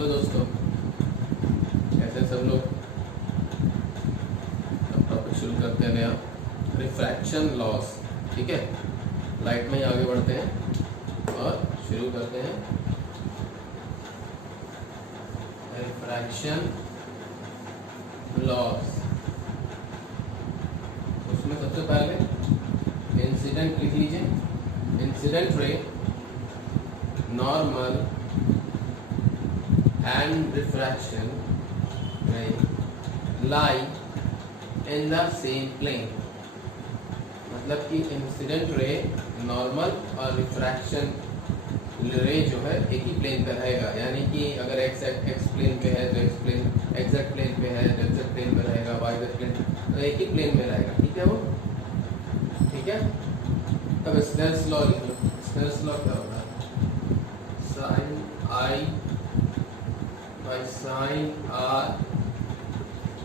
Hello दोस्तों, कैसे सब लोग। अब टॉपिक शुरू करते हैं नया, रिफ्रैक्शन लॉस। ठीक है, लाइट में ही आगे बढ़ते हैं और शुरू करते हैं रिफ्रैक्शन लॉस। उसमें सबसे पहले इंसिडेंट लिख लीजिए। Incident ray, normal and refraction ray lie in the same plane। मतलब कि इंसिडेंट रे, नॉर्मल और रिफ्रैक्शन रे जो है एक ही प्लेन पे रहेगा। यानी कि अगर एक्स प्लेन पे है तो एक्स प्लेन, एग्जैक्ट प्लेन पे है तो एग्जैक्ट प्लेन पे रहेगा, वाई जेड प्लेन तो एक ही प्लेन में रहेगा। ठीक है, वो ठीक है। अब स्नेल्स लॉ लिख लो। स्नेल्स लॉ क्या होता है? Sine i by sine r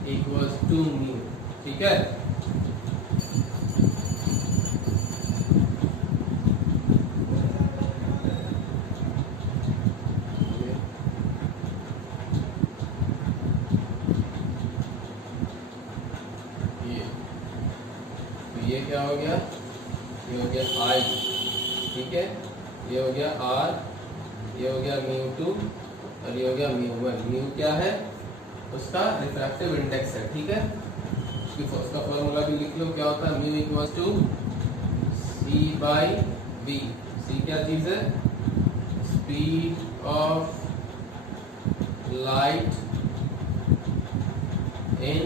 equals to mu. ठीक है, ये क्या हो गया? ये हो गया आई। ठीक है, ये हो गया आर, ये हो गया म्यू टू और ये हो गया म्यू वन। म्यू क्या है? उसका रिफ्रैक्टिव इंडेक्स है। ठीक है, उसका फॉर्मूला भी लिख लो। क्या होता है? Mu equals to C by B. C क्या चीज है? Speed of light in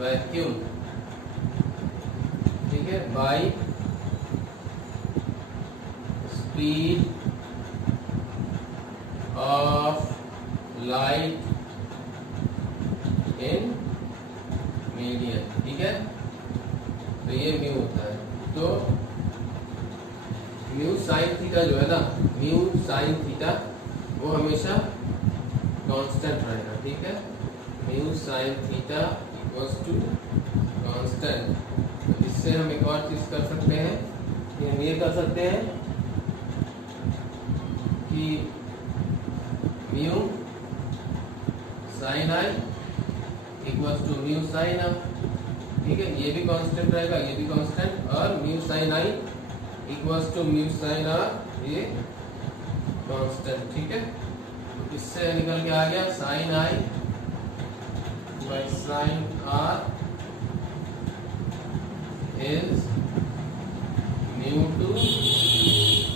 vacuum. ठीक है, by speed of light in medium. ठीक है, तो ये म्यू होता है। तो म्यू साइन थीटा जो है ना, म्यू साइन थीटा वो हमेशा कांस्टेंट रहेगा। ठीक है, mu sine theta equals to constant. तो इससे हम एक और चीज कर सकते हैं कि हम ये कर सकते हैं कि mu sine i equals to mu sine r. ठीक है, ये भी कांस्टेंट रहेगा, ये भी कांस्टेंट, और mu sine i equals to mu sine r, ये कांस्टेंट। ठीक है, तो इससे निकल के आ गया sine i by sine r is mu two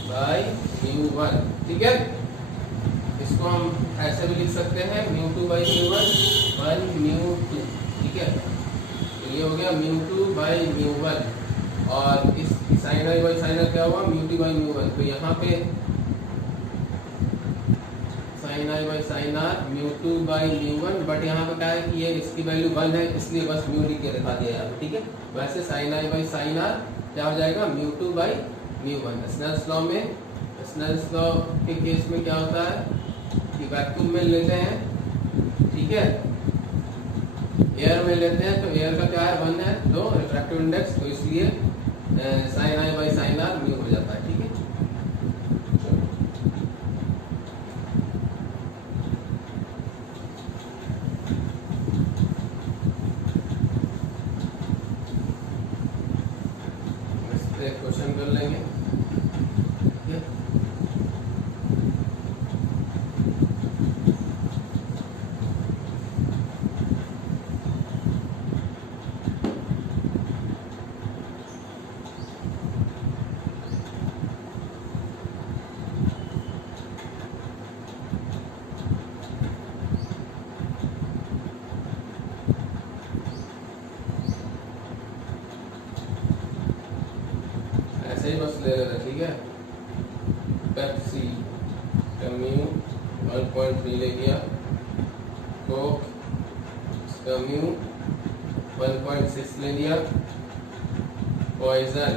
by mu one. ठीक है, इसको हम ऐसे भी लिख सकते हैं, mu two by mu one, one mu two. ठीक है, तो ये हो गया mu two by mu one, और इस sine i by sine r क्या हुआ? Mu two by mu one. तो यहाँ पे sine i by sine r mu two by mu one, but यहाँ पे क्या है कि ये इसकी वैल्यू वन है, इसलिए बस म्यू लिख के दिखा दिया यहाँ पे। ठीक है, वैसे sine i by sine r क्या हो जाएगा? Mu two by mu one. Snell's law में, स्नेल्स लॉ के केस में क्या होता है कि वैक्यूम में लेते हैं, ठीक है, एयर में लेते हैं, तो एयर का क्या है? वन है, तो रिफ्रैक्टिव इंडेक्स, तो इसलिए sine i by sine r mu हो जाता है। ठीक है, एक क्वेश्चन कर लेंगे। ठीक है, ऐसे ही बस ले लेना। ठीक है, पेप्सी का म्यू 1.3 ले गया, कोक इसका म्यू 1.6 ले लिया, पॉइजन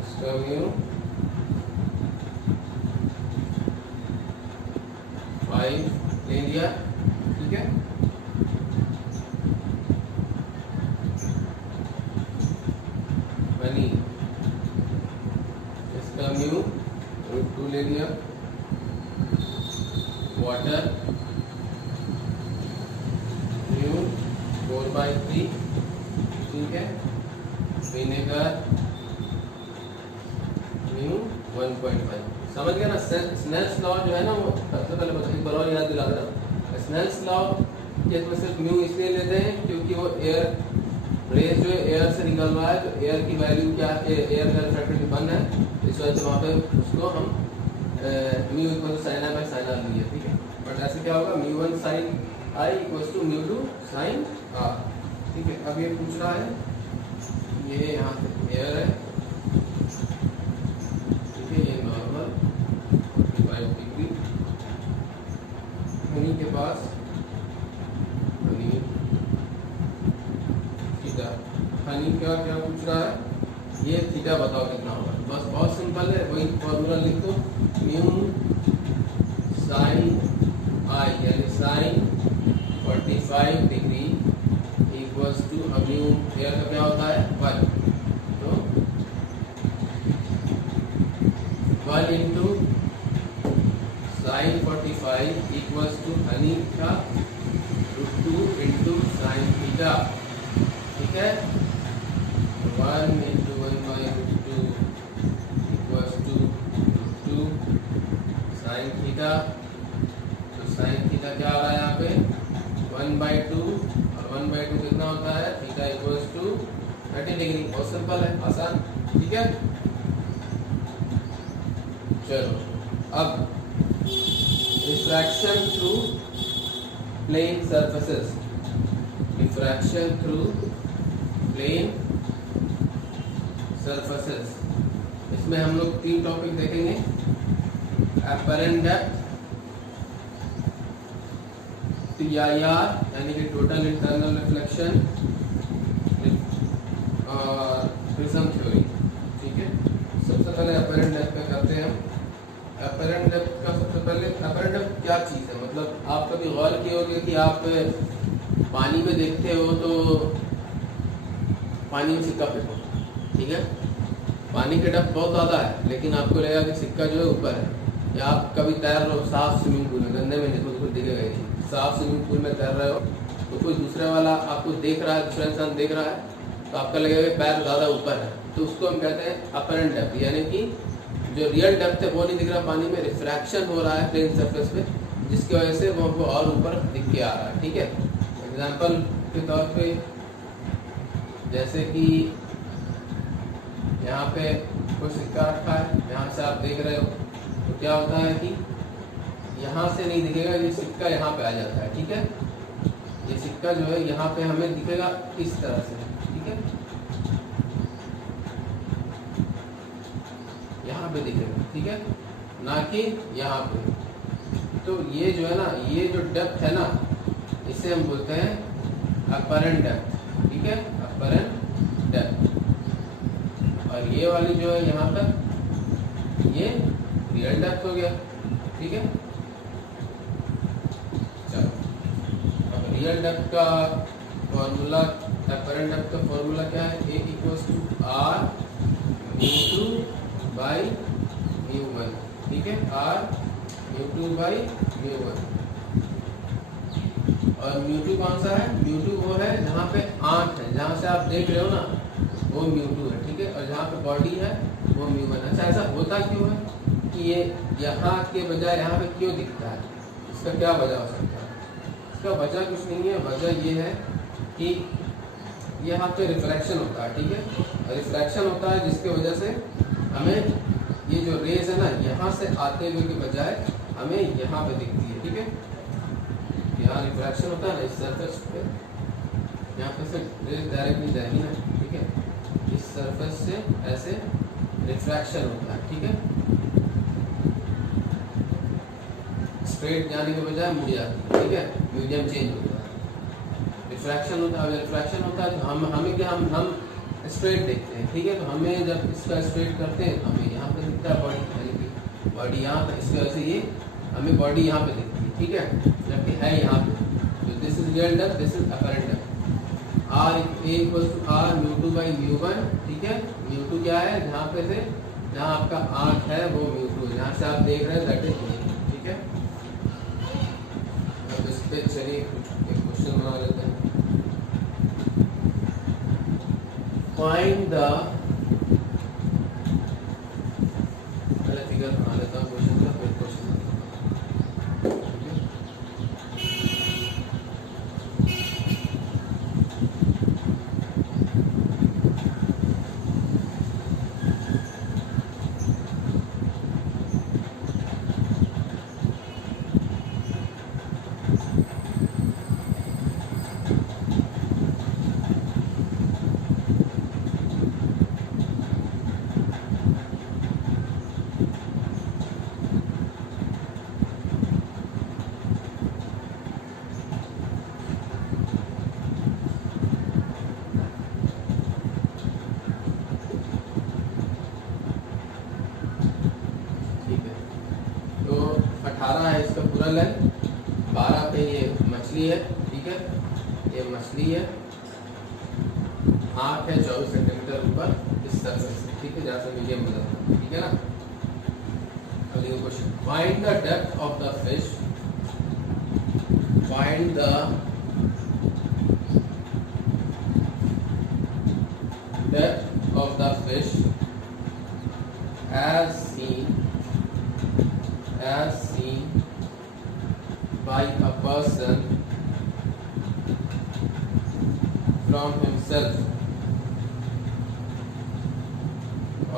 इसका म्यू 5 ले लिया। ठीक है, मनी इसका म्यू √2 टू ले लिया, वाटर म्यू 4/3, ठीक है, विनेगर म्यू 1.5। समझ गया ना? स्नेल्स लॉ जो है ना, वो सबसे पहले एक बार और याद दिला दे रहा। स्नेल्स लॉ के इसमें सिर्फ म्यू इसलिए लेते हैं क्योंकि वो एयर रेस जो एयर से निकल रहा है, तो एयर की वैल्यू क्या है, एयर का रिफ्रैक्टिव 1 है, इस वजह से वहाँ पे उसको हम mu equal to sine i by sine r लिए, ठीक है। बट ऐसे क्या होगा, mu 1 sine i equal to mu 2 sine r, ठीक है। अब ये पूछ रहा है, ये यहाँ से एयर है, ठीक है, ये नॉर्मल 45 डिग्री, हनी के पास हनी थीटा, हनी क्या क्या पूछ रहा है, ये थीटा बताओ कितना होगा। बस बहुत सिंपल है, वही फॉर्मूला लिख दो, म्यू साइन आई यानी sine 45 degree equals to mu air का क्या होता है 1, तो 1 इंटू साइन 45 इक्वल्स टू हनी का √2 इंटू साइन थीटा, ठीक है। 1 into 1/√2 equals to √2 sine theta, तो साइन थीटा क्या आ रहा है यहाँ पे 1/2, और 1/2 कितना होता है, थीटा इक्वल्स टू 30 डिग्री। बहुत सिंपल है, आसान, ठीक है। चलो अब refraction through plane surfaces, refraction through plane surfaces, इसमें हम लोग 3 टॉपिक देखेंगे, अपरेंट डेप्थ, TIR यानी कि टोटल इंटरनल रिफ्लेक्शन, और प्रिज्म थ्योरी, ठीक है। सबसे पहले अपरेंट डेप्थ पे करते हैं हम। अपरेंट डेप्थ का सबसे पहले, अपरेंट डेप्थ क्या चीज़ है, मतलब आप कभी गौर किए होंगे कि आप पानी में देखते हो तो पानी में सिक्का फेंको, ठीक है, पानी के डेप्थ बहुत ज़्यादा है लेकिन आपको लगेगा कि सिक्का जो है ऊपर है। या आप कभी तैर रहे हो साफ स्विमिंग पूल में, गंदे में देखो तो कुछ दिखेगा ही नहीं, साफ स्विमिंग पूल में तैर रहे हो तो कोई दूसरे वाला आपको देख रहा है, दूसरा इंसान देख रहा है, तो आपका लगेगा कि पैर ज़्यादा ऊपर है, तो उसको हम कहते हैं अपरेंट डेप्थ, यानी कि जो रियल डेप्थ है वो नहीं दिख रहा पानी में, रिफ्रैक्शन हो रहा है प्लेन सरफेस पे, जिसकी वजह से वो हमको और ऊपर दिख के आ रहा है, ठीक है। एग्जाम्पल के तौर पे जैसे कि यहाँ पे कोई सिक्का रखा है, यहाँ से आप देख रहे हो, तो क्या होता है कि यहाँ से नहीं दिखेगा, ये सिक्का यहाँ पे आ जाता है, ठीक है। ये सिक्का जो है यहाँ पे हमें दिखेगा इस तरह से, ठीक है, यहाँ पे दिखेगा, ठीक है, ना कि यहाँ पे। तो ये जो है ना, ये जो डेप्थ है ना, इसे हम बोलते हैं अपरेंट डेप्थ, ठीक है, अपरेंट डेप्थ। और ये वाली जो है यहाँ पर, ये रियल डेप्थ हो गया, ठीक है। चलो अब रियल डेप्थ का फॉर्मूला, अपरेंट डेप्थ का फॉर्मूला क्या है, A equals to R μ2 by μ1, ठीक है, R μ2 बाई μ1। और μ2 कौन सा है, μ2 वो है जहाँ पे आंख है, जहाँ से आप देख रहे हो ना, वो μ2 है, ठीक है, और जहाँ पे बॉडी है वो μ1। अच्छा, ऐसा होता क्यों है कि ये यहाँ के बजाय यहाँ पे क्यों दिखता है, इसका क्या वजह हो सकता है? इसका वजह कुछ नहीं है, वजह ये है कि यहाँ पे रिफ्रैक्शन होता है, ठीक है, रिफ्रैक्शन होता है जिसके वजह से हमें ये जो रेज है ना, यहाँ से आते हुए के बजाय हमें यहाँ पे दिखती है, ठीक है। यहाँ रिफ्रैक्शन होता है ना इस सरफेस पे, यहाँ पे से रेज डायरेक्टली जाएगी ना, ठीक है, इस सरफेस से ऐसे रिफ्रैक्शन होता है, ठीक है, स्ट्रेट जाने के बजाय मुड़ जाती है, ठीक है, मीडियम चेंज होता है, रिफ्रैक्शन होता है। रिफ्रैक्शन होता है तो हमें क्या, हम स्ट्रेट देखते हैं, ठीक है, तो हमें जब इसका स्ट्रेट करते हैं तो हमें यहाँ पे दिखता है बॉडी, यानी कि बॉडी यहाँ पे, इसकी वजह से ये हमें बॉडी यहाँ पे दिखती है, ठीक है, जबकि है यहाँ पे। तो this is real depth, this is apparent depth. R A equals to R μ2 by μ1, ठीक है, μ2 क्या है, जहाँ पे से जहाँ आपका आंख है वो म्यू2, जहाँ से आप देख रहे हैं दैट इज ए, ठीक है। अब इस पे चलिए एक क्वेश्चन बना लेते हैं। फाइंड द, पहले फिगर बना लेता हूँ क्वेश्चन का, फिर क्वेश्चन। तो 18 है इसका पूरा लेंथ, 12 पे ये मछली है, ठीक है, ये मछली है, आँख है 24 सेंटीमीटर ऊपर इस सरफेस से, ठीक है, जहाँ से मीडियम बदलता है, ठीक है ना। अगला question, find the depth of the fish, find the depth of the fish as seen by a person from himself.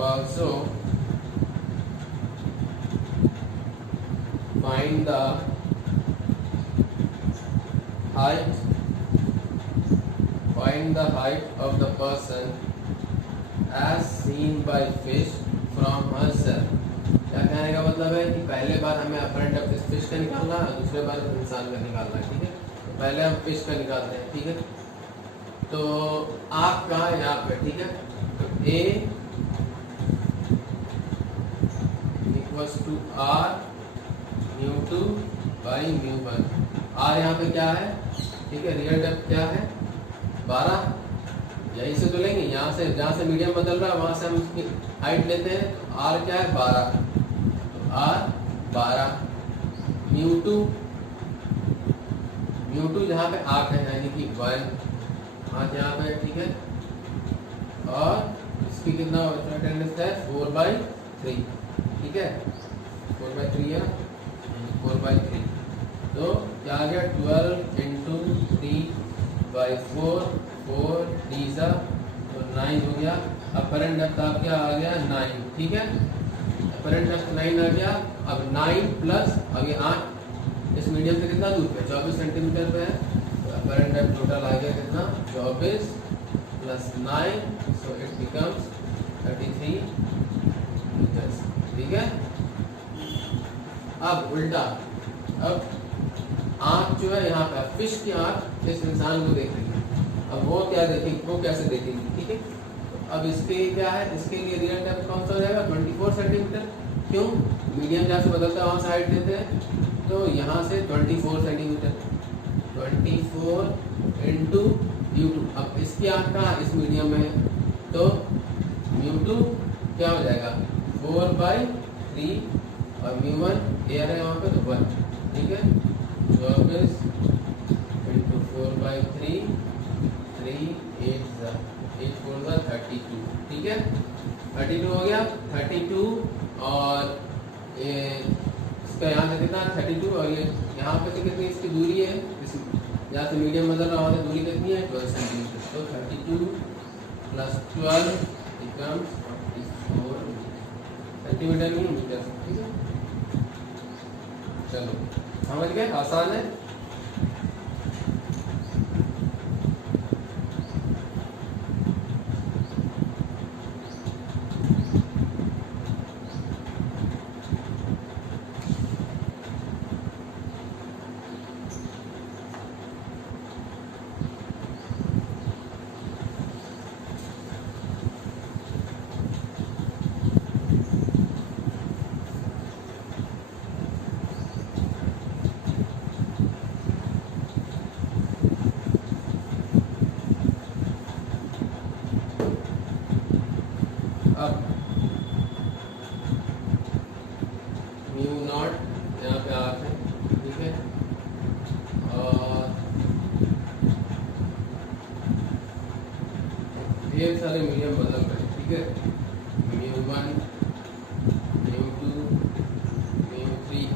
Also find the height of the person as seen by fish from herself. क्या कहने का मतलब है कि पहले बार हमें apparent depth fish का निकालना है, दूसरे बार इंसान का निकालना है, ठीक है। तो पहले हम फिश का निकालते हैं, ठीक है। तो आप कहाँ यहाँ पे, ठीक है, तो A equals to R μ2 by μ1। R यहाँ पे क्या है, ठीक है, रियल डेप्थ क्या है 12, यही से तो लेंगे, यहाँ से जहाँ से मीडियम बदल रहा है वहां से हम उसकी हाइट लेते हैं। तो R क्या है 12, तो R 12 μ2 जहाँ पे आंख है यानी कि 1 आंख यहाँ पे, ठीक है, और इसकी कितना अटेंडेंस है 4/3, ठीक है, 4/3 है ना, 4/3। तो क्या आ गया 12 इंटू 3/4, 4 3 तो 9 हो गया। अपरेंट डेप्थ आप क्या आ गया 9, ठीक है, अपरेंट डेप्थ 9 आ गया। अब 9 प्लस अब ये 8 इस मीडियम से कितना दूर पे 24 सेंटीमीटर पे है, तो अपरेंट डेप्थ टोटल आ गया कितना 24 plus 9, so it becomes 33 metres, ठीक है। अब उल्टा, अब आँख जो है यहाँ पे फिश की आँख इस इंसान को देख रही है, अब वो क्या देखेगी, वो कैसे देखेगी, ठीक है। तो अब इसके क्या है, इसके लिए रियल डेप्थ कौन सा हो जाएगा 24 सेंटीमीटर, क्यों, मीडियम जहाँ से बदलता है वहाँ से हाइट लेते हैं, तो यहाँ से 24 सेंटीमीटर, 24 इंटू μ2। अब इसकी आँख कहाँ इस मीडियम में है, तो μ2 क्या हो जाएगा 4/3 और μ1 एयर है वहाँ पे तो 1, ठीक है, 24 इंटू 4/3, 3 8 4 32, ठीक है, 32 हो गया, 32 और ये इसका यहाँ से कितना 32 और ये यहाँ पे से कितनी इसकी दूरी है, जहाँ से मीडियम बदल रहा है दूरी कितनी है 12 सेंटीमीटर, तो 32 प्लस 12 becomes 44 सेंटीमीटर नहीं मीटर, ठीक है। चलो समझ गए, आसान है। ढेर सारे मीडियम बदल रहे हैं, ठीक है। μ1 μ2 μ3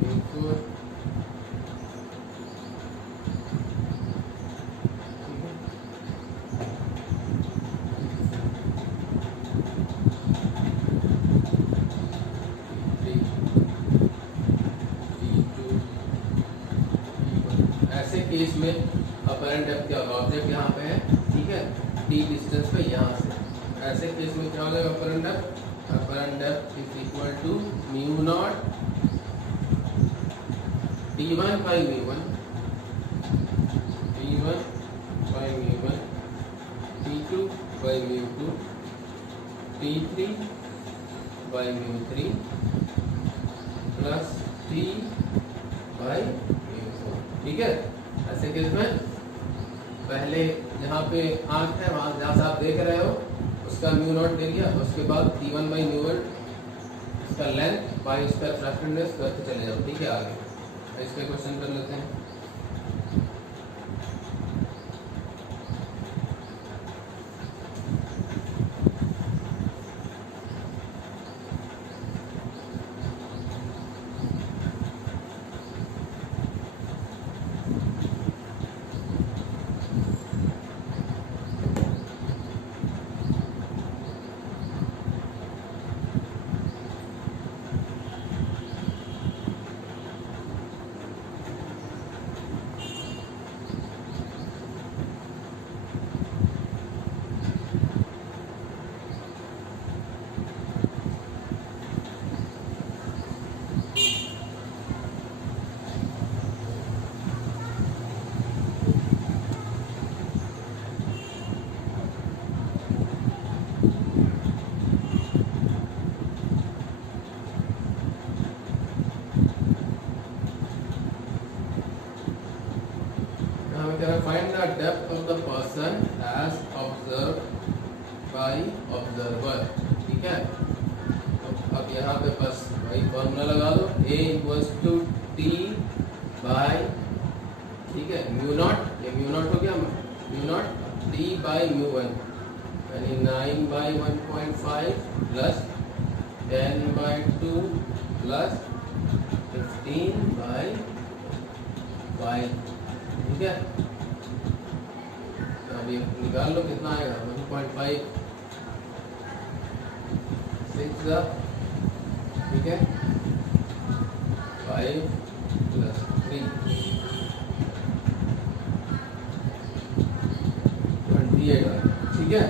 μ4, ऐसे केस में अपरेंट डेप्थ क्या होगा, ऑब्जेक्ट यहाँ पे है, ठीक है, टी डिस्टेंस पे यहाँ से। ऐसे केस में क्या हो जाएगा apparent depth is equal to mu naught T1 by μ1, T1 by μ1, T2 by μ2, T3 by μ3 plus T by μ4, ठीक है। ऐसे केस में पहले जहाँ पे आंख है वहाँ जहाँ से आप देख रहे हो उसका म्यू नॉट ले लिया, उसके बाद T1 by μ1 इसका लेंथ बाई इसका रिफ्रैक्टिवनेस करते चले जाओ, ठीक है। आगे इस पे क्वेश्चन कर लेते हैं। Find the depth of the person as observed by observer, ठीक है। तो अब यहाँ पे बस वही फॉर्मूला लगा दो, A equals to T by, ठीक है, म्यू नॉट, ये म्यू नॉट हो गया, म्यू नॉट T बाई μ1 यानी 9 by 1.5 plus 10 by 2 plus 15 by 5, ठीक है। अभी निकाल लो कितना आएगा, 1.5 6, ठीक है, 5 प्लस 3 28, ठीक है।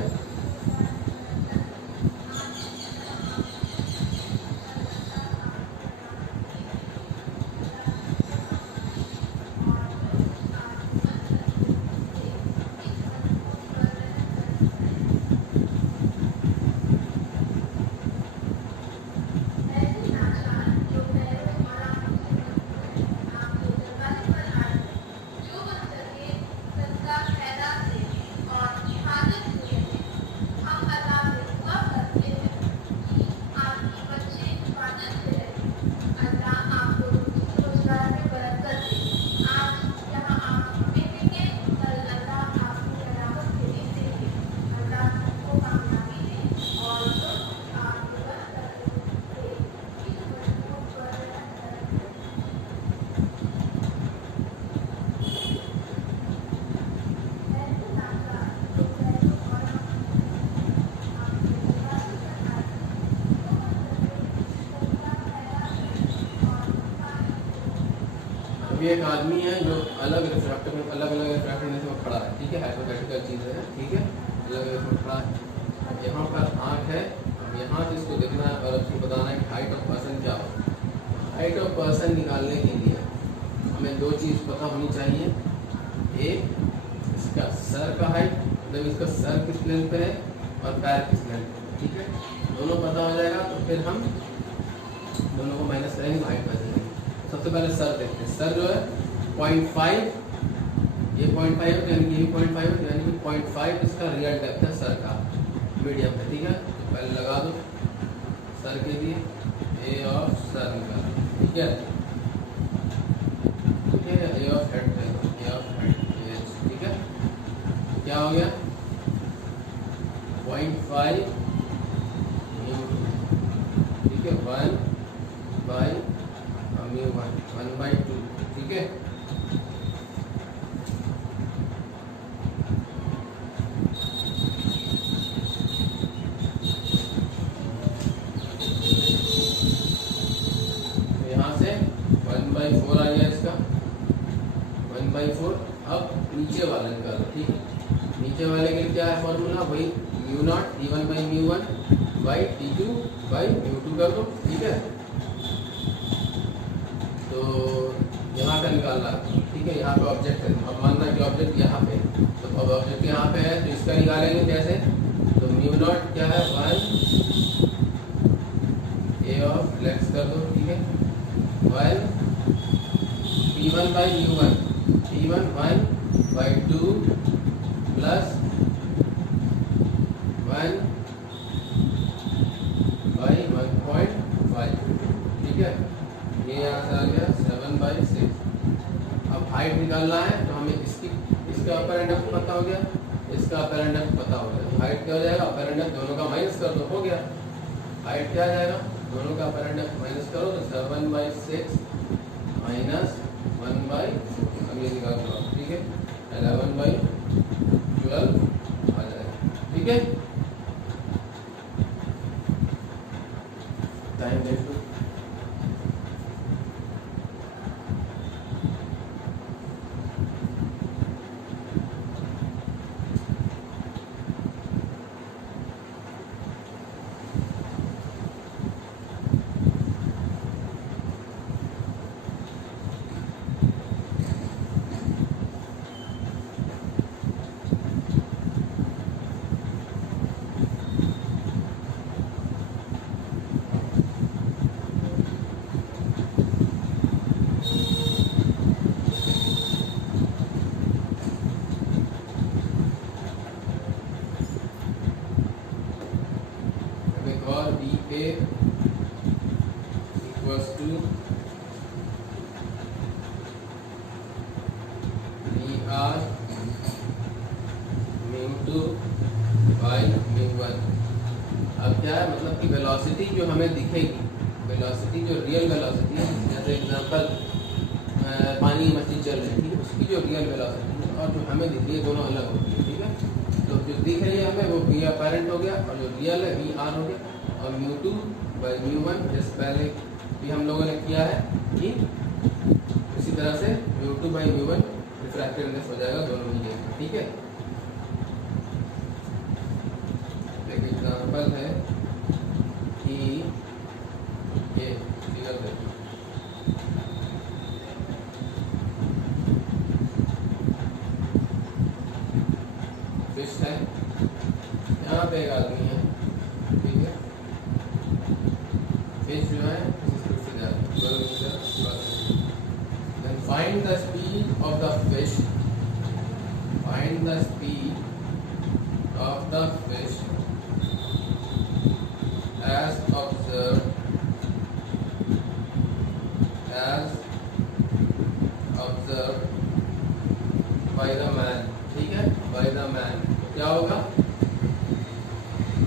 ये एक आदमी है जो अलग अलग रिफ्रैक्टिवनेस में खड़ा है, ठीक है, हाइपोथेटिकल चीज़ है, ठीक है, अलग अलग में खड़ा है। अब यहाँ पर आँख है, अब यहाँ से इसको देखना है और उसको बताना है कि हाइट ऑफ पर्सन क्या हो। हाइट ऑफ पर्सन निकालने के लिए हमें दो चीज़ पता होनी चाहिए, एक इसका सर का हाइट, मतलब इसका सर किस लेंथ पे है और पैर किस लेंथ पे, ठीक है, दोनों पता हो जाएगा तो फिर हम दोनों को माइनस करेंगे, हाइट पता चलेगी। सबसे पहले सर देखते हैं, सर जो है 0.5, ये 0.5 है यानी कि 0.5 है, यानी कि 0.5 इसका रियल डेप्थ है सर का, मीडियम है, ठीक है। तो पहले लगा दो सर के लिए, ए ऑफ सर निकालो, ठीक है। क्या हो गया 0.5 म्यू, ठीक है 1/2, ठीक है। यहाँ से 1/4 आ गया इसका 1/4। अब नीचे वाला निकालो, ठीक है। नीचे वाले के लिए क्या है फॉर्मूला, वही μ0 T1/μ1/T2/μ2 कर दो, ठीक है। तो यहाँ का निकालना, ठीक है। यहाँ पे ऑब्जेक्ट है, अब मानना कि ऑब्जेक्ट यहाँ पे, तो अब ऑब्जेक्ट यहाँ पे है तो इसका निकालेंगे कैसे, तो μ0 क्या है 1 a ऑफ लेट्स कर दो, ठीक है 1 T1/μ1 1/2 प्लस 1/1.5, ठीक है। ये यहाँ से आ गया 7/6। अब हाइट निकालना है तो हमें इसका अपर एंड पता हो गया, इसका अपर एंड पता हो गया। हाइट क्या हो जाएगा, अपर एंड दोनों का माइनस कर दो, हो गया। हाइट क्या आ जाएगा, दोनों का अपर एंड माइनस करो तो 7/6 माइनस 1/4, अब ये निकाल दो, ठीक है 11/12 आ जाएगा, ठीक है। टाइम देखो और dA equals to dr μ2/μ1। अब क्या है, मतलब कि वेलोसिटी जो हमें दिखेगी, वेलोसिटी जो रियल वेलोसिटी है, जैसे एग्जांपल पानी में मछली चल रही थी, उसकी जो रियल वेलोसिटी है और जो हमें दिख रही है दोनों अलग होती है, ठीक है। तो जो दिख रही है हमें वो V अपैरेंट हो गया और जो रियल है VR हो गया। और μ2/μ1 जैसे पहले भी हम लोगों ने किया है कि इसी तरह से μ2/μ1 रिफ्रैक्टेड इंडेक्स हो जाएगा दोनों ही केस में, ठीक है। एक एग्जांपल है कि ये फिगर देखिए, फिश है, यहाँ पे एक आदमी है, ठीक है। फिश जो है then find the speed of the fish, find the speed of the fish as observed by the man, ठीक है, by the man। क्या होगा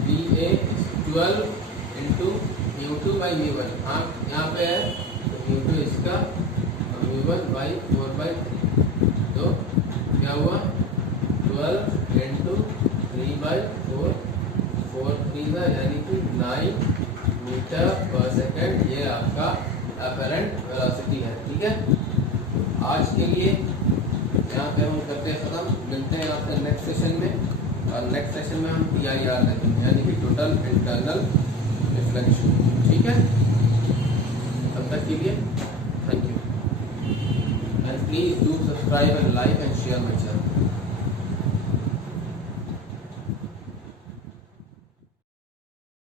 VA 12 इंटू μ2/μ1, हाँ यहाँ पे है तो μ2 इसका और μ1/4/3, तो क्या हुआ 12 इंटू 3/4, 4 यानी कि 9 मीटर पर सेकेंड, ये आपका अपैरेंट वेलोसिटी है, ठीक है। आज के लिए यहाँ पे हम करते हैं खत्म, मिलते हैं आपसे नेक्स्ट सेशन में। और नेक्स्ट सेशन में हम TIR देखेंगे, यानी कि टोटल इंटरनल रिफ्लेक्शन, ठीक है। तब तक के लिए thank you and please do subscribe and like and share my channel.